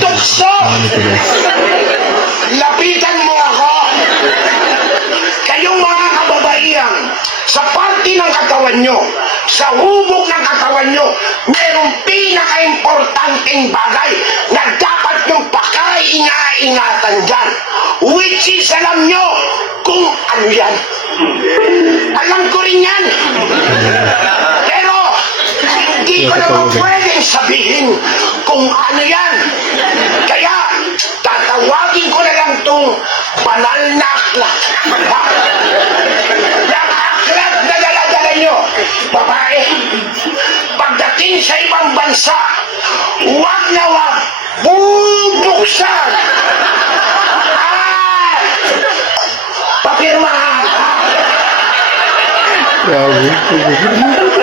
tukso! Lapitan mo ako! Kayong mga kababaihan, sa parte ng katawan nyo, sa hubog ng katawan nyo, merong pinaka-importanting bagay na dapat yung pakainga-ingatan dyan. Which is, alam nyo kung ano yan. Alam ko rin yan. Pero, hindi ko naman pwedeng sabihin kung ano yan. Kaya, tatawagin ko na lang itong banal na aklat. Yung aklat na dala-dala nyo, babae, pagdating sa ibang bansa, huwag na huwag bubuksan. Papirmahan. Grabe.